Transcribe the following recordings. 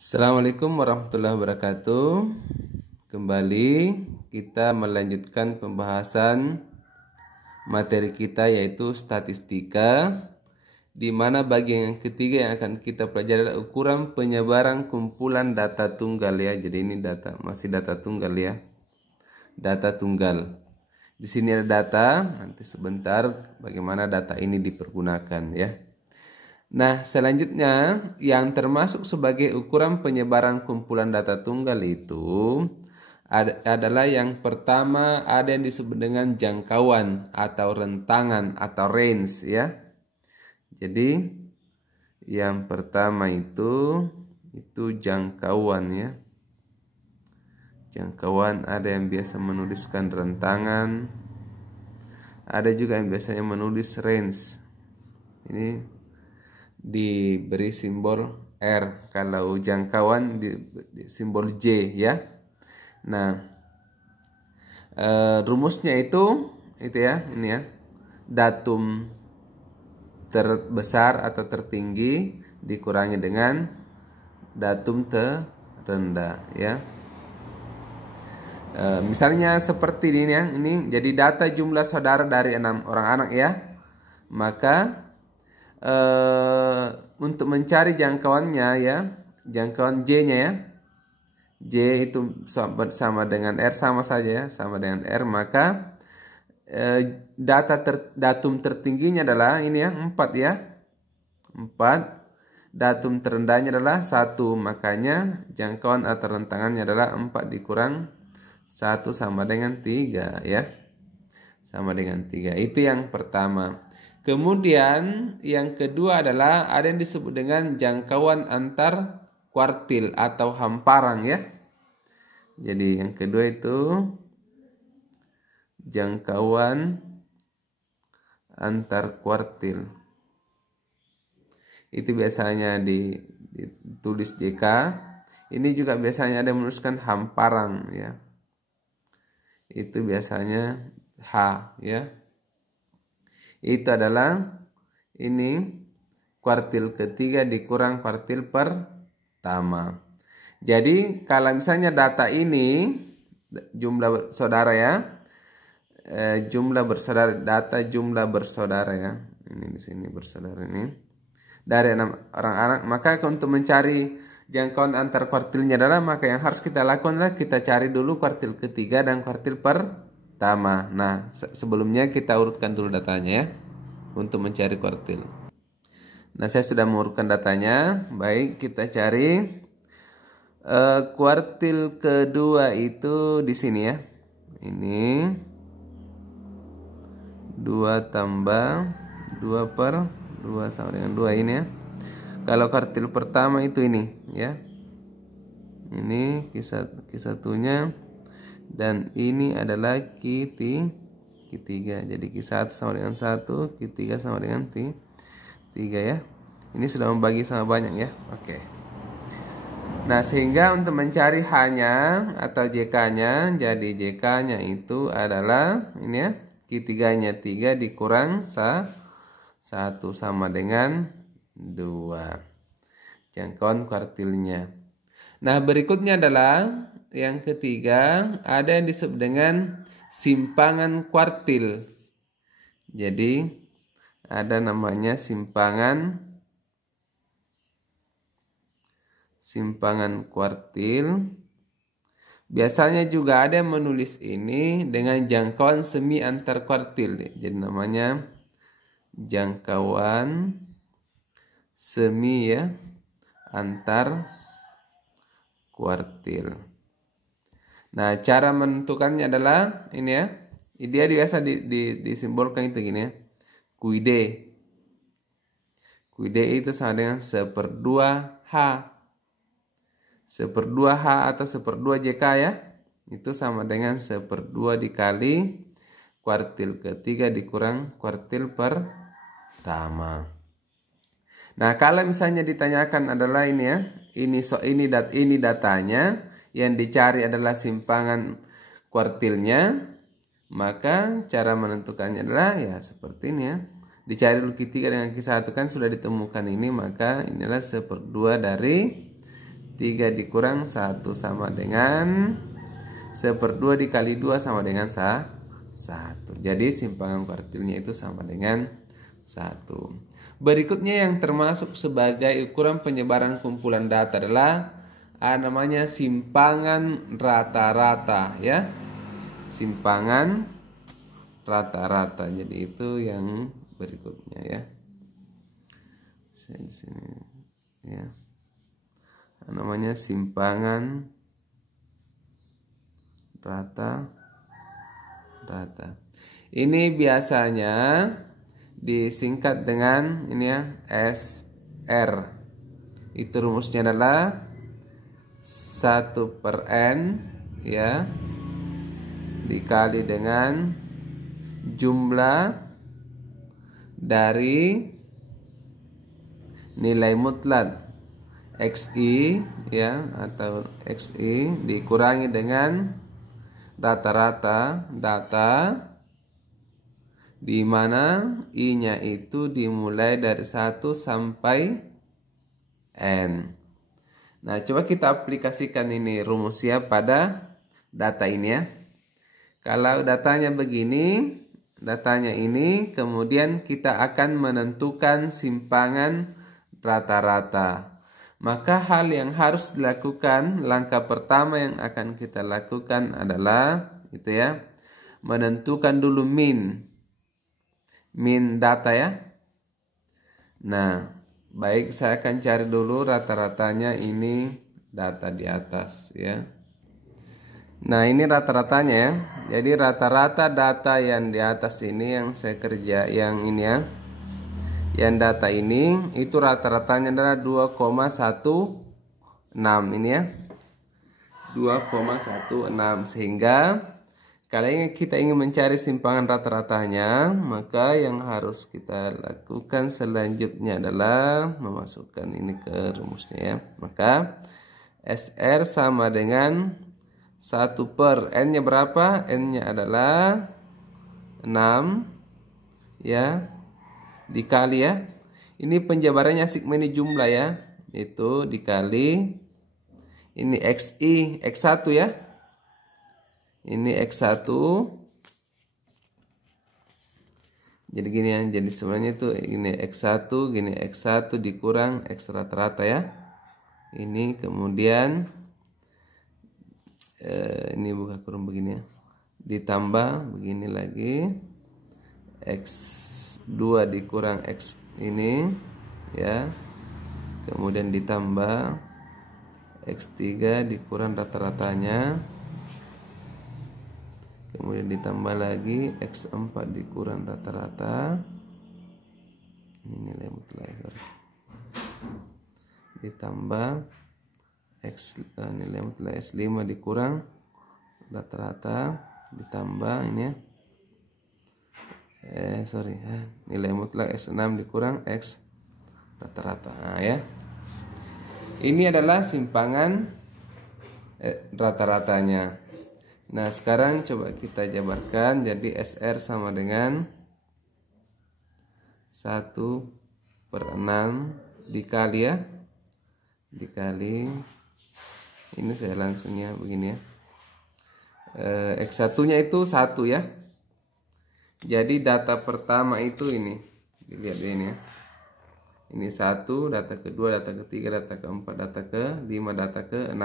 Assalamualaikum warahmatullahi wabarakatuh. Kembali kita melanjutkan pembahasan materi kita yaitu statistika, di mana bagian yang ketiga yang akan kita pelajari adalah ukuran penyebaran kumpulan data tunggal ya. Jadi ini masih data tunggal ya. Data tunggal. Di sini ada data, nanti sebentar bagaimana data ini dipergunakan ya. Nah, selanjutnya yang termasuk sebagai ukuran penyebaran kumpulan data tunggal itu adalah yang pertama ada yang disebut dengan jangkauan atau rentangan atau range ya. Jadi yang pertama itu jangkauan ya. Jangkauan ada yang biasa menuliskan rentangan, ada juga yang biasanya menulis range. Ini diberi simbol R, kalau jangkauan di simbol J ya. Nah, rumusnya itu ya, ini ya, datum terbesar atau tertinggi dikurangi dengan datum terendah ya. Misalnya seperti ini ya, ini jadi data jumlah saudara dari 6 orang anak ya. Maka untuk mencari jangkauannya ya, jangkauan J-nya ya, J itu sama dengan R, sama saja ya, sama dengan R. Maka datum tertingginya adalah ini ya, 4 ya, 4. Datum terendahnya adalah 1, makanya jangkauan atau rentangannya adalah 4 dikurang 1 sama dengan 3 ya, sama dengan 3. Itu yang pertama. Kemudian yang kedua adalah ada yang disebut dengan jangkauan antar kuartil atau hamparan ya. Jadi yang kedua itu jangkauan antar kuartil. Itu biasanya ditulis JK. Ini juga biasanya ada yang menuliskan hamparan ya. Itu biasanya H ya. Itu adalah ini kuartil ketiga dikurang kuartil pertama. Jadi kalau misalnya data ini jumlah saudara ya, jumlah bersaudara, data jumlah bersaudara ya, ini di sini bersaudara ini dari 6 orang anak, maka untuk mencari jangkauan antar kuartilnya adalah, maka yang harus kita lakukan adalah kita cari dulu kuartil ketiga dan kuartil pertama. Nah, sebelumnya kita urutkan dulu datanya ya untuk mencari kuartil. Nah, saya sudah mengurutkan datanya. Baik, kita cari kuartil kedua itu di sini ya. Ini 2 tambah 2 per 2 sama dengan 2 ini ya. Kalau kuartil pertama itu ini ya. Ini Q1-nya dan ini adalah Q3. Jadi Q1 sama dengan 1, Q3 sama dengan 3 ya. Ini sudah membagi sama banyak ya. Oke. Nah, sehingga untuk mencari H-nya atau JK-nya, jadi JK-nya itu adalah ini ya, Q3-nya 3 dikurang 1 sama dengan 2. Jangkauan kuartilnya. Nah, berikutnya adalah yang ketiga, ada yang disebut dengan simpangan kuartil. Jadi ada namanya simpangan kuartil. Biasanya juga ada yang menulis ini dengan jangkauan semi antar kuartil. Jadi namanya jangkauan semi ya antar kuartil. Nah, cara menentukannya adalah ini ya. Dia biasa disimbolkan itu gini ya. QID. QID itu sama dengan 1/2 H. 1/2 H atau 1/2 JK ya. Itu sama dengan 1/2 dikali kuartil ketiga dikurang kuartil pertama. Nah, kalau misalnya ditanyakan adalah ini ya. Ini datanya, yang dicari adalah simpangan kuartilnya, maka cara menentukannya adalah ya seperti ini ya. Dicari dulu Q3 dengan Q1 kan sudah ditemukan ini, maka inilah 1/2 dari 3 dikurang 1 sama dengan 1/2 dikali 2 sama dengan 1. Jadi simpangan kuartilnya itu sama dengan 1. Berikutnya yang termasuk sebagai ukuran penyebaran kumpulan data adalah namanya simpangan rata-rata, ya. Simpangan rata-rata. Jadi itu yang berikutnya, ya. Di sini, ya. Namanya simpangan rata-rata. Ini biasanya disingkat dengan ini ya, SR. Itu rumusnya adalah 1/n, ya, dikali dengan jumlah dari nilai mutlak XI, ya, atau XI dikurangi dengan rata-rata data, di mana I-nya itu dimulai dari 1 sampai N. Nah, coba kita aplikasikan ini rumusnya pada data ini, ya. Kalau datanya begini, datanya ini, kemudian kita akan menentukan simpangan rata-rata. Maka hal yang harus dilakukan, langkah pertama yang akan kita lakukan adalah itu, ya, menentukan dulu min data, ya. Nah, baik, saya akan cari dulu rata-ratanya ini data di atas, ya. Nah, ini rata-ratanya, ya. Jadi rata-rata data yang di atas ini yang saya kerja, yang ini, ya. Yang data ini itu rata-ratanya adalah 2,16 ini, ya. 2,16. Sehingga kalau kita ingin mencari simpangan rata-ratanya, maka yang harus kita lakukan selanjutnya adalah memasukkan ini ke rumusnya, ya. Maka SR sama dengan 1/n-nya berapa? N-nya adalah 6, ya, dikali, ya. Ini penjabarannya asik ini jumlah, ya. Itu dikali ini XI, X1, ya. Ini X1. Jadi gini, ya. Jadi sebenarnya itu ini X1, gini X1 dikurang X rata-rata, ya. Ini kemudian ini buka kurung begini, ya. Ditambah begini lagi X2 dikurang X ini, ya. Kemudian ditambah X3 dikurang rata-ratanya. Kemudian ditambah lagi X4 dikurang rata-rata. Ini nilai mutlak, ditambah nilai mutlak S5 dikurang rata-rata, ditambah ini, nilai mutlak S6 dikurang X rata-rata. Nah, ya. Ini adalah simpangan rata-ratanya. Nah, sekarang coba kita jabarkan. Jadi SR sama dengan 1/6 dikali, ya, dikali ini, saya langsungnya begini, ya. X1-nya itu 1, ya. Jadi data pertama itu ini, dilihat ini, ya. Ini 1, data kedua, data ketiga, data keempat, data ke-5, data ke-6.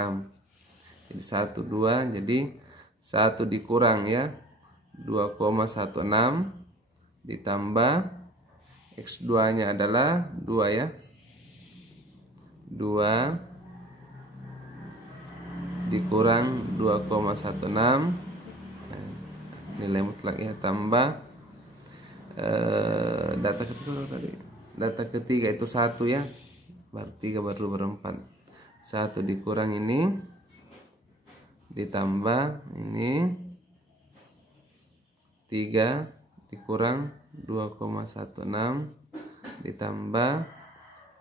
Jadi 1, 2, jadi 1 dikurang, ya, 2,16 ditambah X2-nya adalah 2, ya. 2 dikurang 2,16, nilai mutlaknya tambah data ketiga tadi. Data ketiga itu 1, ya. Baru 3 baru 4. 1 dikurang ini ditambah ini 3 dikurang 2,16 ditambah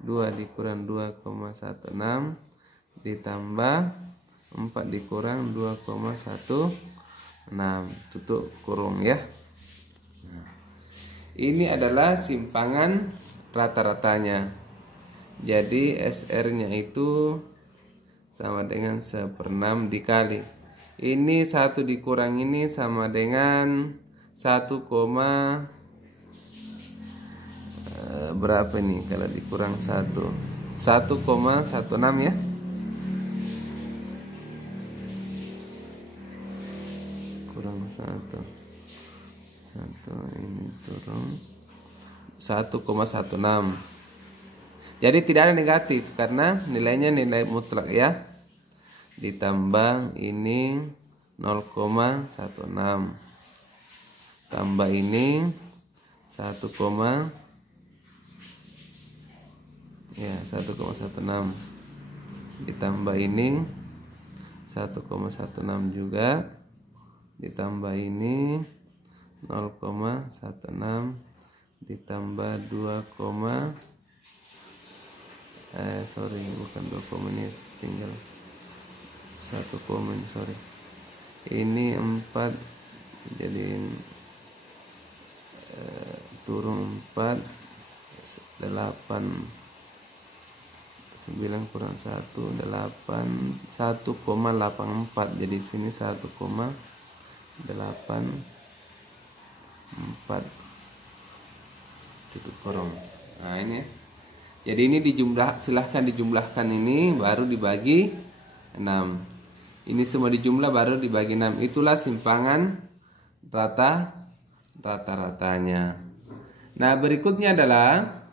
2 dikurang 2,16 ditambah 4 dikurang 2,16, tutup kurung, ya. Nah, ini adalah simpangan rata-ratanya. Jadi SR-nya itu sama dengan 1/6 dikali. Ini 1 dikurang ini sama dengan 1, berapa nih kalau dikurang 1? 1,16 ya. Kurang 1. Ini turun 1,16. Jadi tidak ada negatif karena nilainya nilai mutlak ya. Ditambah ini 0,16. Tambah ini 1,16. Ditambah ini 1,16 juga. Ditambah ini 0,16 ditambah 2, bukan 2, ini tinggal 1, sorry. Ini 4 jadi turun 4, 8, 9 kurang 1, 8, 1,84. Jadi sini 1,84 tutup kurung. Nah ini ya. Jadi ini silahkan dijumlahkan, ini baru dibagi 6. Ini semua dijumlah baru dibagi 6. Itulah simpangan rata-ratanya. Nah berikutnya adalah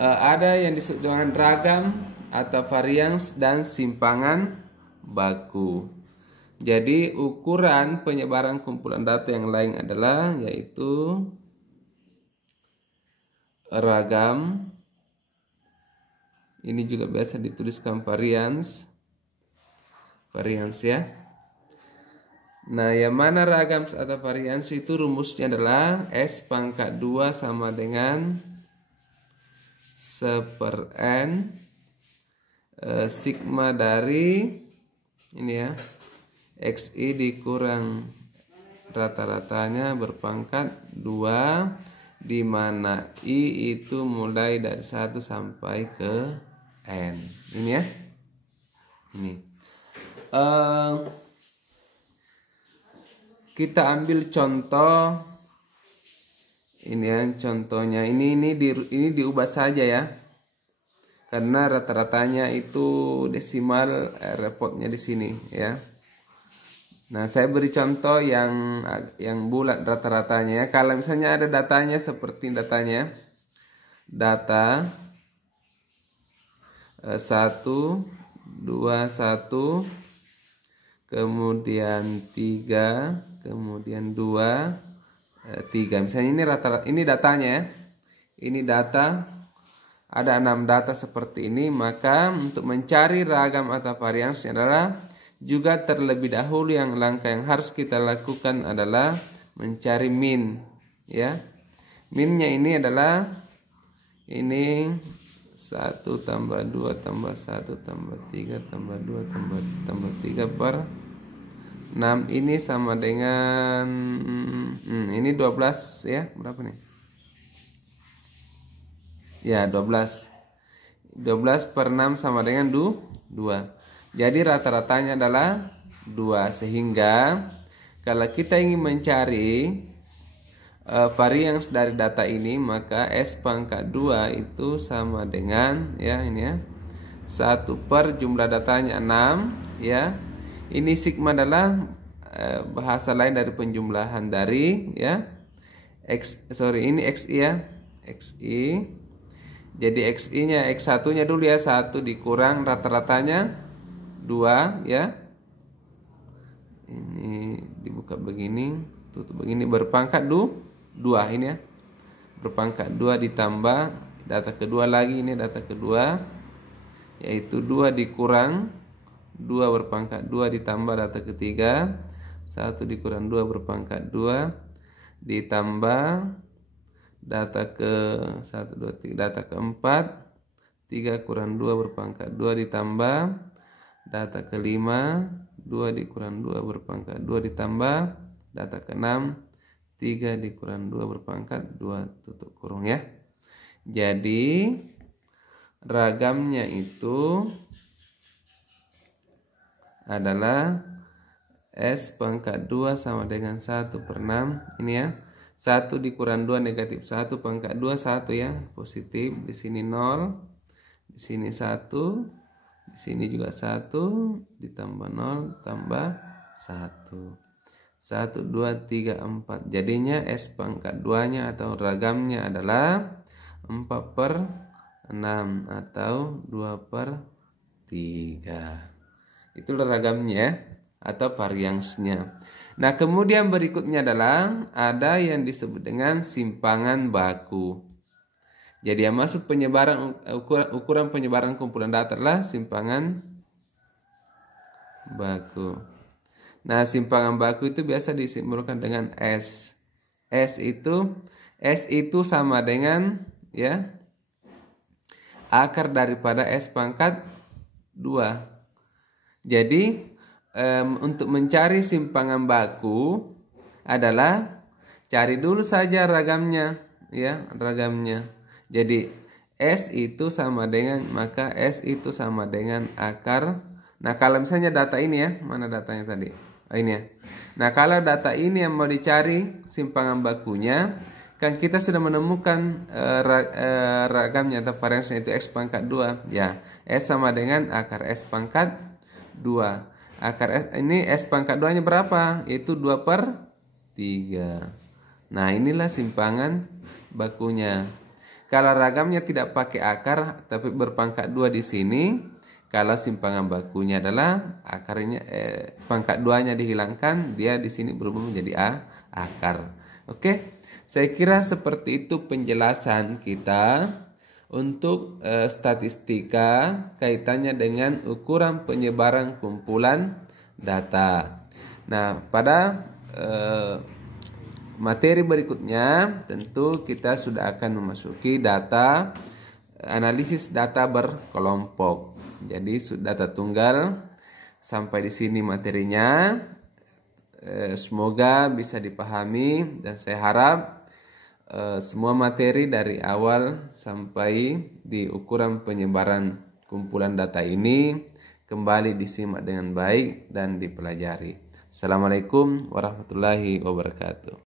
ada yang disebut dengan ragam atau varians dan simpangan baku. Jadi ukuran penyebaran kumpulan data yang lain adalah yaitu ragam. Ini juga biasa dituliskan varians ya. Nah, yang mana ragam atau varians itu rumusnya adalah S⁻² sama dengan 1/n sigma dari ini ya, XI dikurang rata-ratanya berpangkat 2, di mana I itu mulai dari 1 sampai ke N. Ini ya. Ini. Kita ambil contoh ini ya, contohnya ini diubah saja ya. Karena rata-ratanya itu desimal, repotnya di sini ya. Nah, saya beri contoh yang bulat rata-ratanya ya. Kalau misalnya ada datanya seperti datanya data 1, 2, 1, kemudian 3, kemudian 2, 3. Misalnya ini rata-rata, ini datanya ya. Ini data, ada 6 data seperti ini, maka untuk mencari ragam atau variansnya adalah juga terlebih dahulu langkah yang harus kita lakukan adalah mencari min ya. Minnya ini adalah ini 1 tambah 2 tambah 1 tambah 3 tambah 2 tambah 3 per 6. Ini sama dengan ini 12 ya. Berapa nih? Ya 12 per 6 sama dengan 2. Jadi rata-ratanya adalah 2. Sehingga kalau kita ingin mencari varians dari data ini, maka S⁻² itu sama dengan ya ini ya 1 per jumlah datanya 6 ya. Ini sigma adalah bahasa lain dari penjumlahan dari ya ini XI ya, XI. Jadi XI nya X1 nya dulu ya, 1 dikurang rata-ratanya 2 ya. Ini dibuka begini, tutup begini, berpangkat 2 ini ya. Berpangkat 2 ditambah data kedua lagi, ini data kedua yaitu 2 dikurang 2 berpangkat 2 ditambah data ketiga, 1 dikurang 2 berpangkat 2 ditambah data ke 1, 2, 3, data keempat, 3 kurang 2 berpangkat 2 ditambah data kelima, 2 dikurang 2 berpangkat 2 ditambah data ke-6, 3 dikurang 2 berpangkat 2 tutup kurung ya. Jadi ragamnya itu adalah S pangkat 2 sama dengan 1 per 6. Ini ya. 1 dikurang 2 negatif 1 pangkat 2 1 ya. Positif. Di sini 0. Di sini 1. Di sini juga 1. Ditambah 0 tambah 1. 1, 2, 3, 4. Jadinya S pangkat 2-nya atau ragamnya adalah 4 per 6 atau 2 per 3. Itulah ragamnya atau variansnya. Nah, kemudian berikutnya adalah ada yang disebut dengan simpangan baku. Jadi yang masuk penyebaran ukuran penyebaran kumpulan data adalah simpangan baku. Nah, simpangan baku itu biasa disimbolkan dengan S. S itu sama dengan ya akar daripada S pangkat 2. Jadi untuk mencari simpangan baku adalah cari dulu saja ragamnya ya, ragamnya. Jadi S itu sama dengan, maka S itu sama dengan akar. Nah, kalau misalnya data ini ya, mana datanya tadi? Oh, ini ya. Nah, kalau data ini yang mau dicari simpangan bakunya, kan kita sudah menemukan ragamnya atau variansnya itu X pangkat 2 ya. S sama dengan akar S pangkat 2. Akar S, ini S pangkat 2 nya berapa? Yaitu 2 per 3. Nah, inilah simpangan bakunya. Kalau ragamnya tidak pakai akar tapi berpangkat 2 di sini, kalau simpangan bakunya adalah akarnya pangkat 2 nya dihilangkan, dia di sini berubah menjadi akar. Oke. Saya kira seperti itu penjelasan kita untuk statistika kaitannya dengan ukuran penyebaran kumpulan data. Nah, pada materi berikutnya tentu kita sudah akan memasuki data analisis data berkelompok. Jadi data tunggal sampai di sini materinya. Semoga bisa dipahami dan saya harap semua materi dari awal sampai di ukuran penyebaran kumpulan data ini kembali disimak dengan baik dan dipelajari. Assalamualaikum warahmatullahi wabarakatuh.